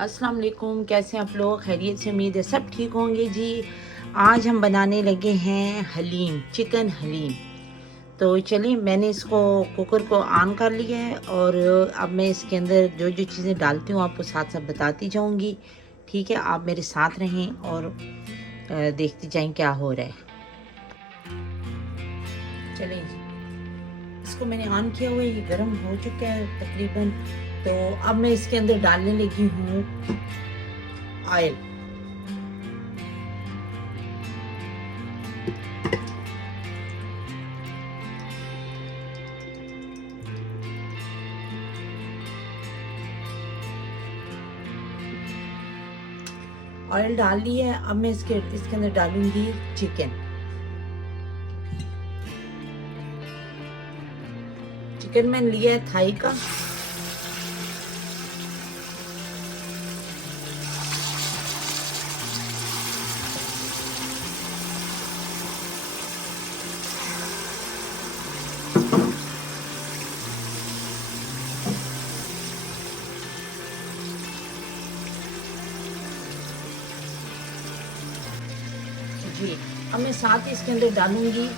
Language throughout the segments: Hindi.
अस्सलाम वालेकुम। कैसे हैं आप लोग? खैरियत से? उम्मीद है सब ठीक होंगे जी। आज हम बनाने लगे हैं हलीम, चिकन हलीम। तो चलिए, मैंने इसको कुकर को ऑन कर लिया है और अब मैं इसके अंदर जो जो चीज़ें डालती हूँ आपको साथ साथ बताती जाऊँगी। ठीक है, आप मेरे साथ रहें और देखते जाएं क्या हो रहा है। चलिए, इसको मैंने ऑन किया हुआ है, ये गर्म हो चुका है तकरीबन। तो अब मैं इसके अंदर डालने लगी हूँ ऑयल। ऑयल डाल लिया है। अब मैं इसके अंदर डालूंगी चिकन। चिकन मैंने लिया है थाई का। जी, अब मैं साथ ही इसके अंदर डालूंगी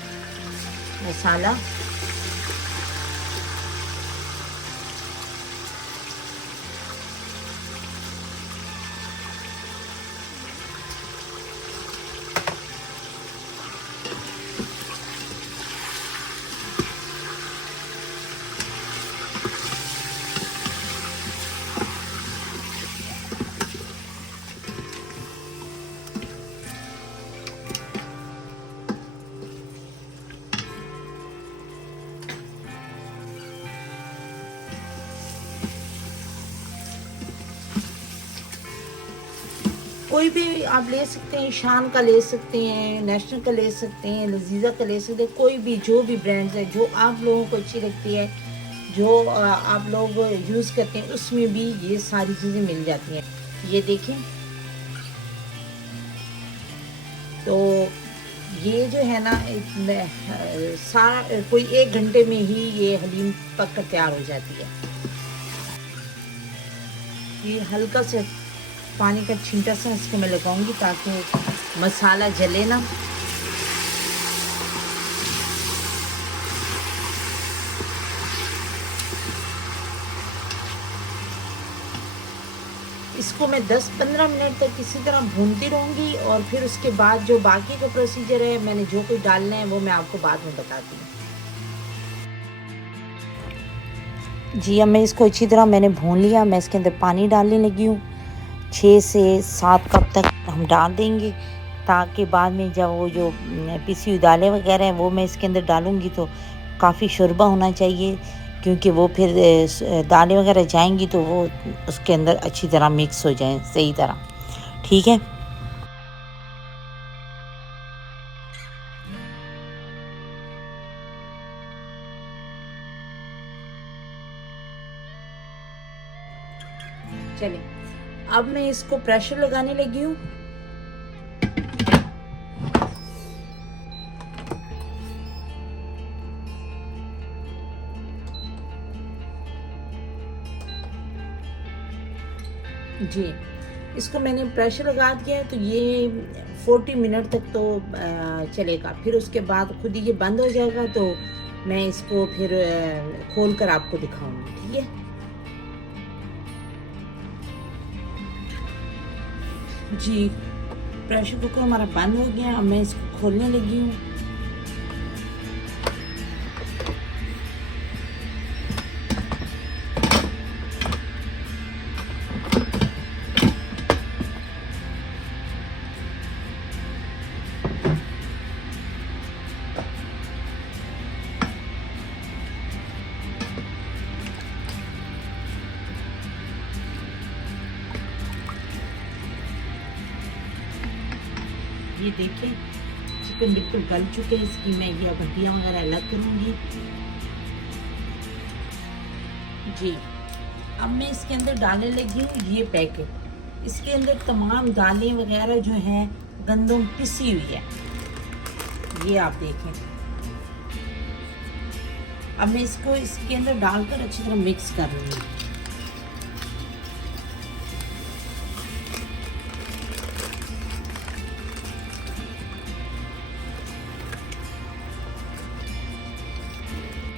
मसाला। कोई भी आप ले सकते हैं, शान का ले सकते हैं, नेशनल का ले सकते हैं, लजीजा का ले सकते हैं। कोई भी जो भी ब्रांड्स है जो आप लोगों को अच्छी लगती है, जो आप लोग यूज़ करते हैं, उसमें भी ये सारी चीज़ें मिल जाती हैं। ये देखें, तो ये जो है ना सारा कोई 1 घंटे में ही ये हलीम पक कर तैयार हो जाती है। ये हल्का से पानी का छींटा सा इसको मैं लगाऊंगी ताकि मसाला जले ना। इसको मैं 10-15 मिनट तक इसी तरह भूनती रहूंगी और फिर उसके बाद जो बाकी का प्रोसीजर है, मैंने जो कुछ डालना है वो मैं आपको बाद में बताती हूँ। जी, अब मैं इसको अच्छी तरह मैंने भून लिया। मैं इसके अंदर पानी डालने लगी हूँ। 6 से 7 कप तक हम डाल देंगे ताकि बाद में जब वो जो पिसी हुई दालें वगैरह हैं वो मैं इसके अंदर डालूँगी तो काफ़ी शोरबा होना चाहिए, क्योंकि वो फिर दालें वगैरह जाएंगी तो वो उसके अंदर अच्छी तरह मिक्स हो जाए सही तरह। ठीक है, चलिए अब मैं इसको प्रेशर लगाने लगी हूँ। जी, इसको मैंने प्रेशर लगा दिया है तो ये 40 मिनट तक तो चलेगा। फिर उसके बाद खुद ही ये बंद हो जाएगा तो मैं इसको फिर खोल कर आपको दिखाऊंगी। ठीक है जी, प्रेशर कुकर हमारा बंद हो गया। अब मैं इसको खोलने लगी हूँ। ये देखिए, चिकन बिल्कुल गल चुके हैं। इसकी मैं ये हड्डियाँ वगैरह अलग करूँगी। जी, अब मैं इसके अंदर डालने लगी हूँ ये पैकेट। इसके अंदर तमाम दालें वगैरह जो हैं गंदम पिसी हुई है, ये आप देखें। अब मैं इसको इसके अंदर डालकर अच्छी तरह मिक्स कर लूँगी।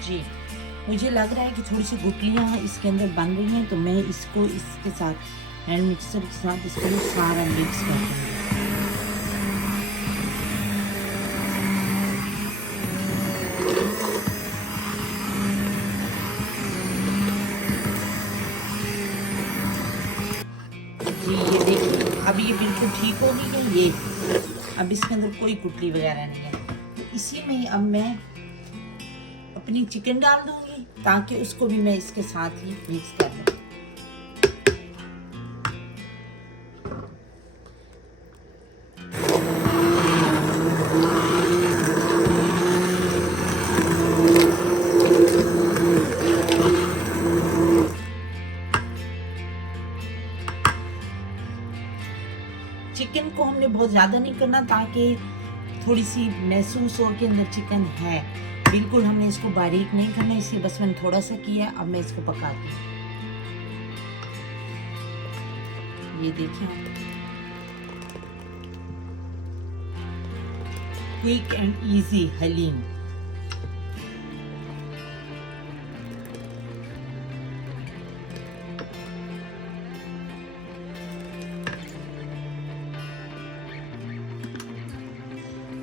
जी, मुझे लग रहा है कि थोड़ी सी गुठलियाँ इसके अंदर बन रही हैं, तो मैं इसको इसके साथ हैंड मिक्सर के साथ इसको सारा मिक्स कर दूँगी। जी, ये देखिए अब ये बिल्कुल ठीक हो गई है। ये अब इसके अंदर कोई गुठली वगैरह नहीं है, तो इसी में अब मैं अपनी चिकन डाल दूंगी ताकि उसको भी मैं इसके साथ ही मिक्स कर लूँ। चिकन को हमने बहुत ज़्यादा नहीं करना ताकि थोड़ी सी महसूस हो के अंदर चिकन है। बिल्कुल हमने इसको बारीक नहीं करना, इसलिए बस मैंने थोड़ा सा किया। अब मैं इसको पकाती हूँ। ये देखिए, क्विक एंड इजी हलीम।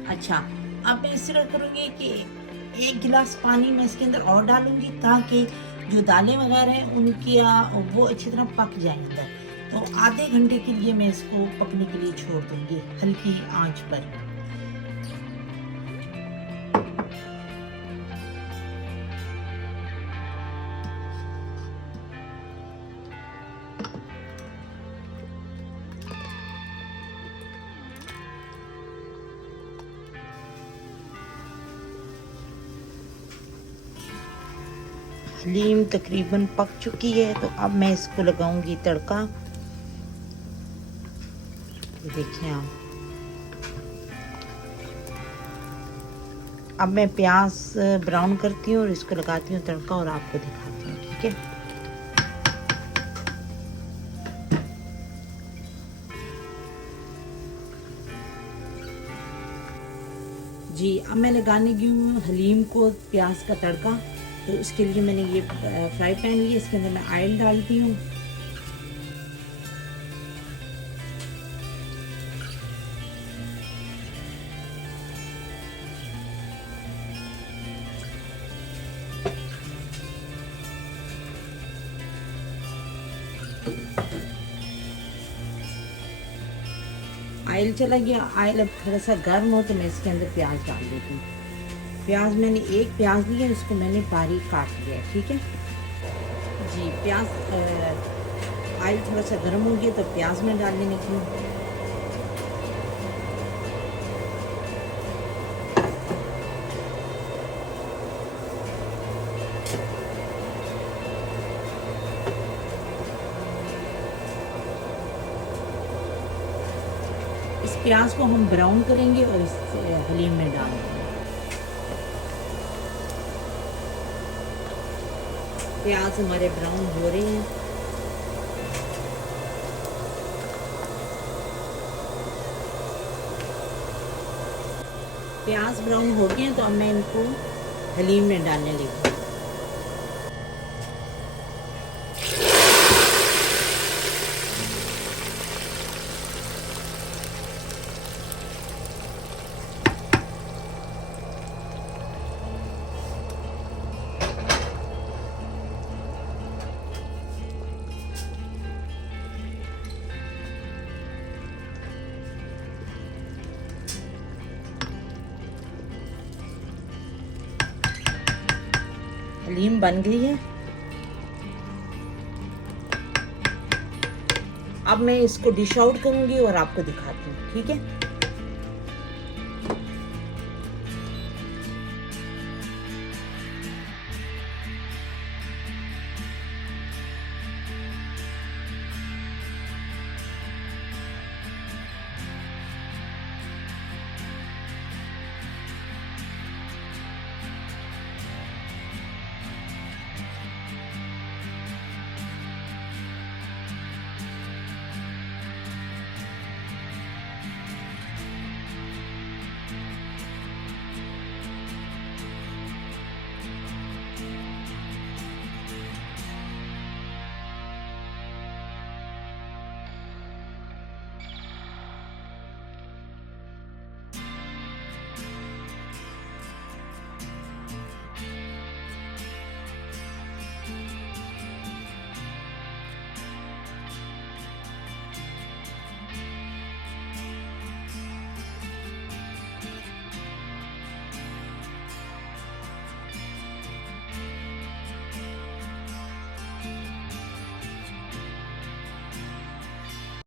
अच्छा, अब मैं इस तरह करूँगी कि 1 गिलास पानी मैं इसके अंदर और डालूंगी ताकि जो दालें वगैरह हैं उनकी वो अच्छी तरह पक जाए अंदर। तो आधे घंटे के लिए मैं इसको पकने के लिए छोड़ दूंगी हल्की आंच पर। हलीम तकरीबन पक चुकी है, तो अब मैं इसको लगाऊंगी तड़का। देखिए आप, अब मैं प्याज ब्राउन करती हूँ और इसको लगाती हूँ तड़का और आपको दिखाती हूँ, ठीक है। जी, अब मैं लगाने की हूँ हलीम को प्याज का तड़का। तो उसके लिए मैंने ये फ्राई पैन लिया, इसके अंदर मैं ऑयल डालती हूँ। ऑयल चला गया, ऑयल अब थोड़ा सा गर्म हो तो मैं इसके अंदर प्याज डाल देती हूँ। प्याज मैंने 1 प्याज लिया, इसको मैंने बारीक काट लिया, ठीक है जी। प्याज ऑयल थोड़ा सा गर्म हो गया तो प्याज में डालने लगी हूँ। इस प्याज को हम ब्राउन करेंगे और इस हलीम में डाल देंगे। प्याज हमारे ब्राउन हो रहे हैं। प्याज ब्राउन हो गए हैं, तो अब मैं इनको हलीम में डालने लगी हूँ। हलीम बन गई है। अब मैं इसको डिश आउट करूंगी और आपको दिखाती हूँ, ठीक है।